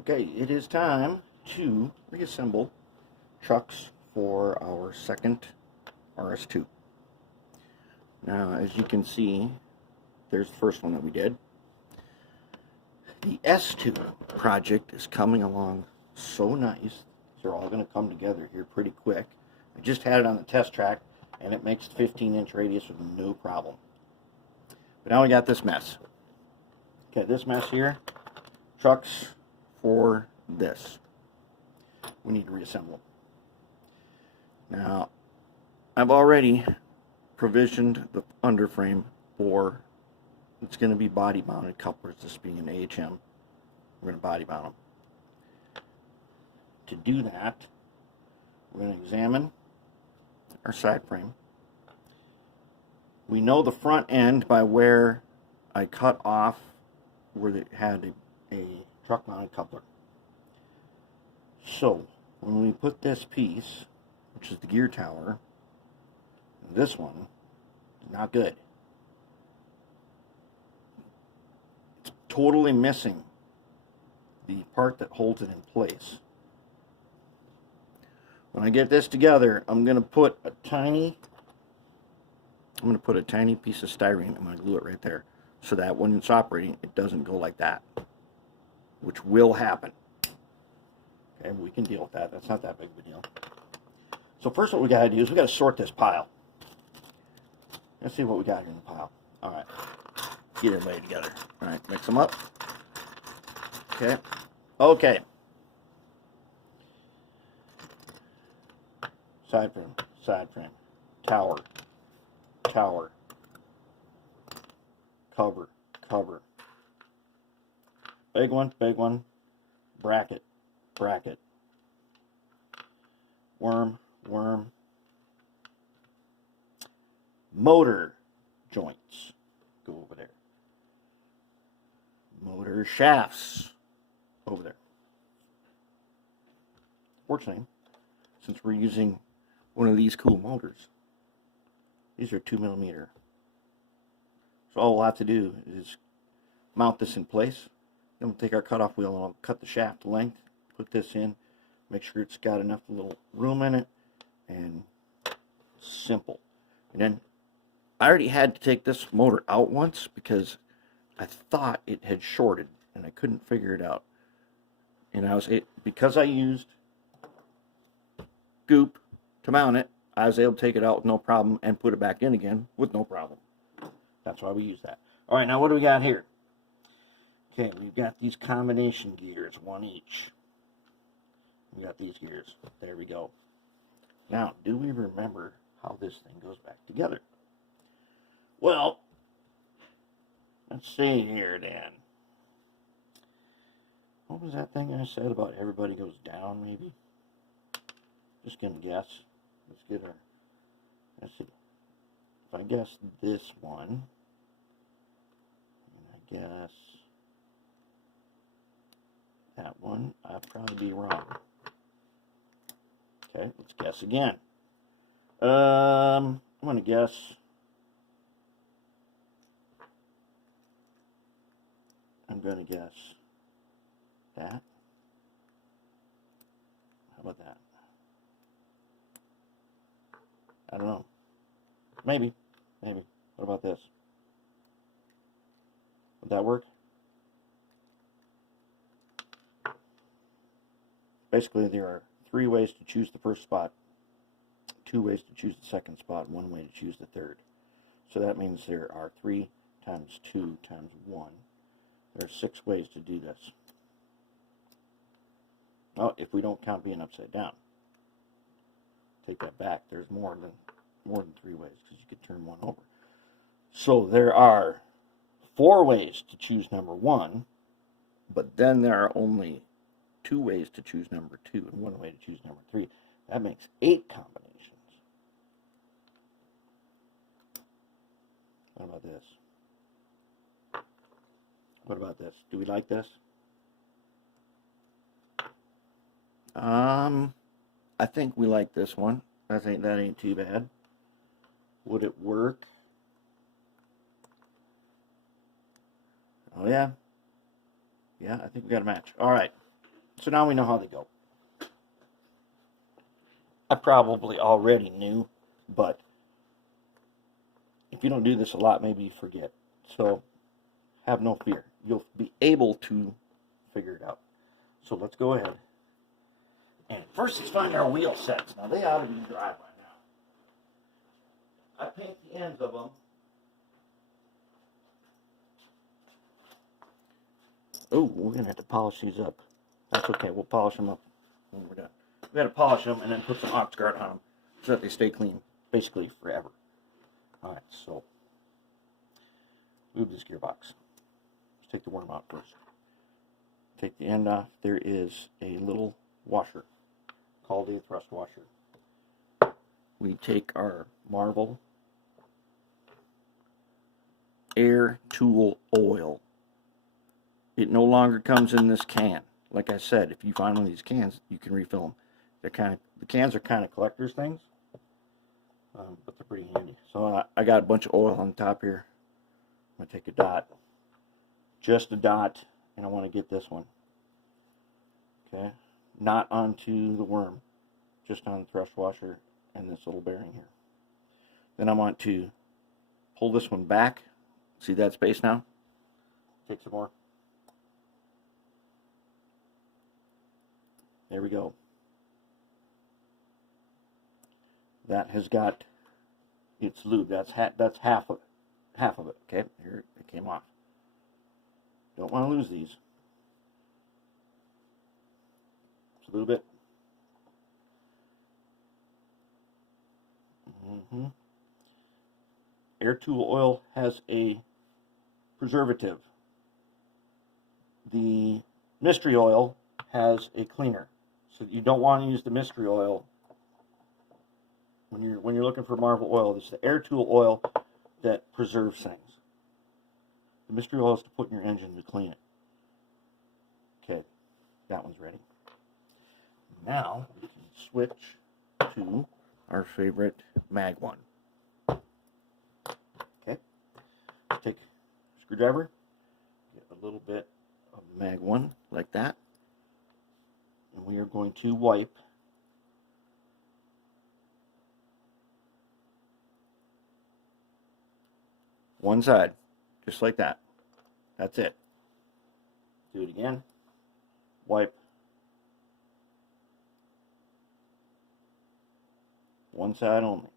Okay, it is time to reassemble trucks for our second RS2. Now, as you can see, there's the first one that we did. The S2 project is coming along so nice. They're all going to come together here pretty quick. I just had it on the test track, and it makes 15-inch radius with no problem. But now we got this mess. Okay, this mess here, trucks for this. We need to reassemble them. Now, I've already provisioned the underframe for, it's going to be body mounted couplers, this being an AHM. We're going to body mount them. To do that, we're going to examine our side frame. We know the front end by where I cut off where it had a truck mounted coupler. So when we put this piece, which is the gear tower, this one is not good. It's totally missing the part that holds it in place. When I get this together, I'm going to put a tiny piece of styrene. I'm going to glue it right there so that when it's operating, it doesn't go like that, which will happen. Okay, we can deal with that. That's not that big of a deal. So first what we got to do is we got to sort this pile. Let's see what we got here in the pile. All right, get everybody together. All right, mix them up. Okay. Okay. Side frame, tower, cover, big one, bracket, worm, motor joints, go over there, motor shafts, over there. Fortunately, since we're using one of these cool motors, these are 2mm. So all we'll have to do is mount this in place. Then we'll take our cutoff wheel and I'll cut the shaft to length, put this in, make sure it's got enough little room in it, and simple. And then I already had to take this motor out once because I thought it had shorted and I couldn't figure it out. And because I used goop to mount it, I was able to take it out with no problem and put it back in again with no problem. That's why we use that. All right, now what do we got here? Okay, we've got these combination gears, one each. We got these gears. There we go. Now, do we remember how this thing goes back together? Well, let's see here then. What was that thing I said about everybody goes down, maybe? Just gonna guess. Let's see. If I guess this one, and I guess that one, I'd probably be wrong. Okay, let's guess again. I'm gonna guess. That. How about that? I don't know. Maybe. What about this? Would that work? Basically, there are 3 ways to choose the first spot, 2 ways to choose the second spot, 1 way to choose the third. So that means there are 3 times 2 times 1. There are 6 ways to do this. Oh, if we don't count being upside down. Take that back. There's more than 3 ways because you could turn one over. So there are 4 ways to choose number 1, but then there are only 2 ways to choose number 2 and 1 way to choose number 3. That makes 8 combinations. What about this? What about this? Do we like this? I think we like this one. I think that ain't too bad. Would it work? Oh yeah. Yeah, I think we got a match. All right. So now we know how they go. I probably already knew, but if you don't do this a lot, maybe you forget. So have no fear. You'll be able to figure it out. So let's go ahead. And first, let's find our wheel sets. Now, they ought to be dry by now. I paint the ends of them. Oh, we're going to have to polish these up. That's okay. We'll polish them up when we're done. We got to polish them and then put some ox guard on them so that they stay clean, basically forever. All right, so lube this gearbox. Let's take the worm out first. Take the end off. There is a little washer called a thrust washer. We take our Marvel air tool oil. It no longer comes in this can. Like I said, if you find one of these cans, you can refill them. The cans are kind of collector's things, but they're pretty handy. So I got a bunch of oil on the top here. I'm gonna take a dot, just a dot, and I want to get this one. Okay, not onto the worm, just on the thrust washer and this little bearing here. Then I want to pull this one back. See that space now? Take some more. There we go. That has got its lube. That's half of it. Okay, here it came off. Don't want to lose these. Just a little bit. Air tool oil has a preservative. The mystery oil has a cleaner. So you don't want to use the mystery oil when you're looking for Marvel oil. It's the air tool oil that preserves things. The mystery oil is to put in your engine to clean it. Okay, that one's ready. Now we can switch to our favorite mag one. Okay, take a screwdriver, get a little bit of mag one like that, and we are going to wipe one side, just like that. That's it. Do it again. Wipe one side only.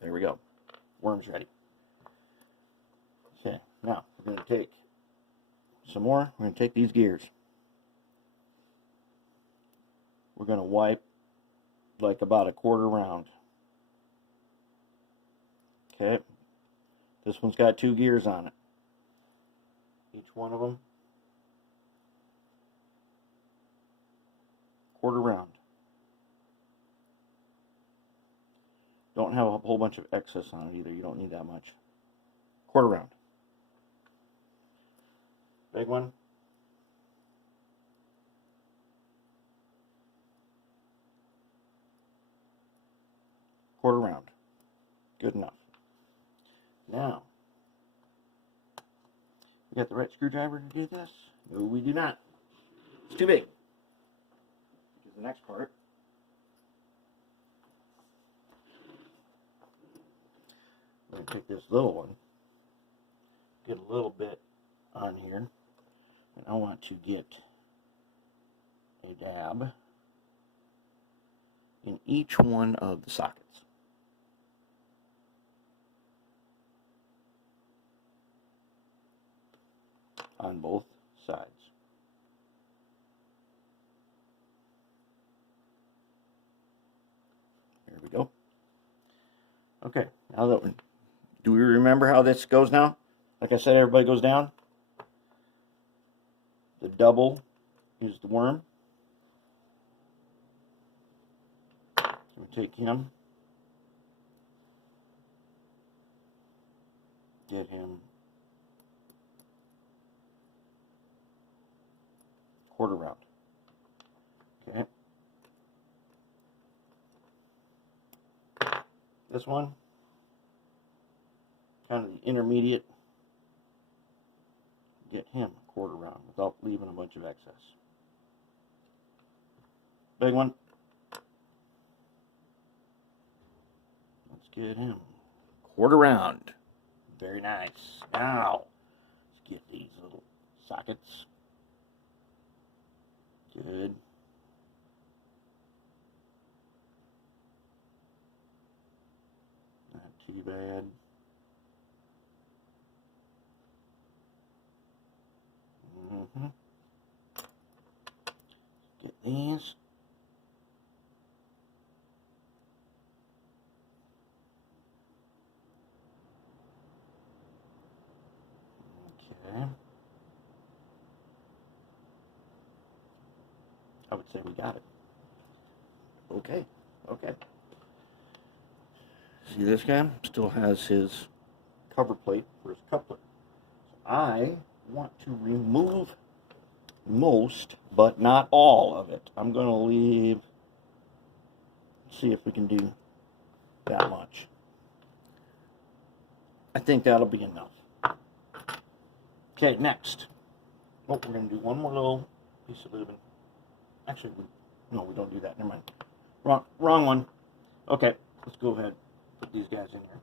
There we go. Worm's ready. Okay, now we're going to take some more. We're going to take these gears. We're going to wipe like about a quarter round. Okay. This one's got 2 gears on it. Each one of them, quarter round. Don't have a whole bunch of excess on it either. You don't need that much. Quarter round. Big one. Quarter round. Good enough. Now, we got the right screwdriver to do this? No, we do not. It's too big. Here's the next part. I'm going to take this little one, get a little bit on here, and I want to get a dab in each one of the sockets. On both sides. There we go. Okay, now that one. Do we remember how this goes now? Like I said, everybody goes down. The double is the worm. We take him. Get him quarter round. Okay. This one, kind of the intermediate, get him quarter round without leaving a bunch of excess. Big one. Let's get him. Quarter round. Very nice. Now, let's get these little sockets. Good. Not too bad. Get these. Okay. I would say we got it. Okay. Okay. See, this guy still has his cover plate for his coupler. So I want to remove most, but not all of it. I'm going to leave, see if we can do that much. I think that'll be enough. Okay, next. Oh, we're going to do one more little piece of lubing. Actually, no, we don't do that. Never mind. Wrong one. Okay, let's go ahead and put these guys in here.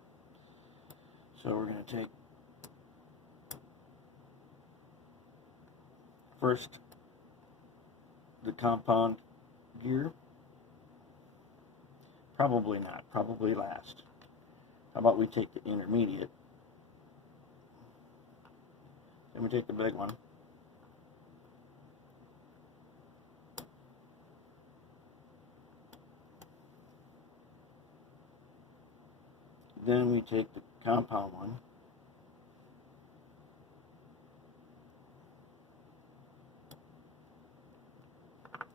So we're going to take first the compound gear. Probably not. Probably last. How about we take the intermediate? Then we take the big one. Then we take the compound one.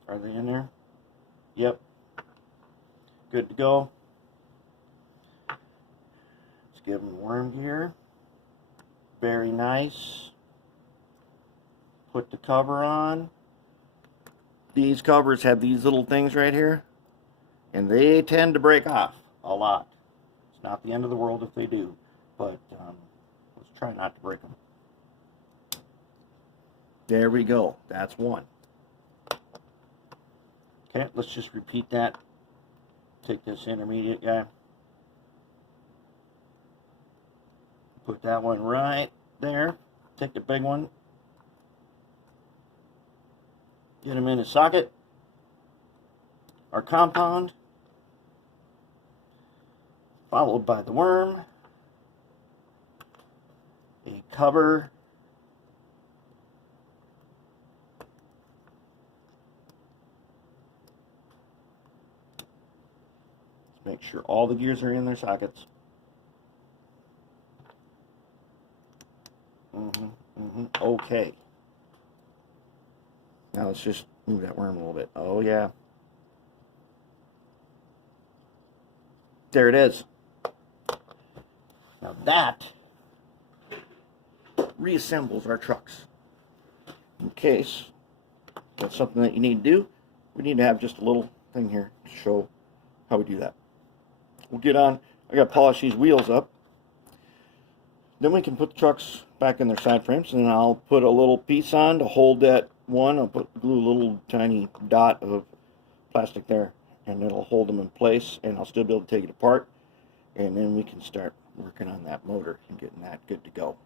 Are they in there? Yep. Good to go. Let's give them worm gear. Very nice. Put the cover on. These covers have these little things right here, and they tend to break off a lot. It's not the end of the world if they do, but let's try not to break them. There we go. That's one. Okay, let's just repeat that. Take this intermediate guy. Put that one right there. Take the big one. Get him in his socket. Our compound. Followed by the worm. A cover. Make sure all the gears are in their sockets. Okay. Now let's just move that worm a little bit. Oh yeah. There it is. Now that reassembles our trucks. In case that's something that you need to do, we need to have just a little thing here to show how we do that. We'll get on. I got to polish these wheels up. Then we can put the trucks back in their side frames, and I'll put a little piece on to hold that one. I'll glue a little tiny dot of plastic there, and it'll hold them in place, and I'll still be able to take it apart, and then we can start working on that motor and getting that good to go.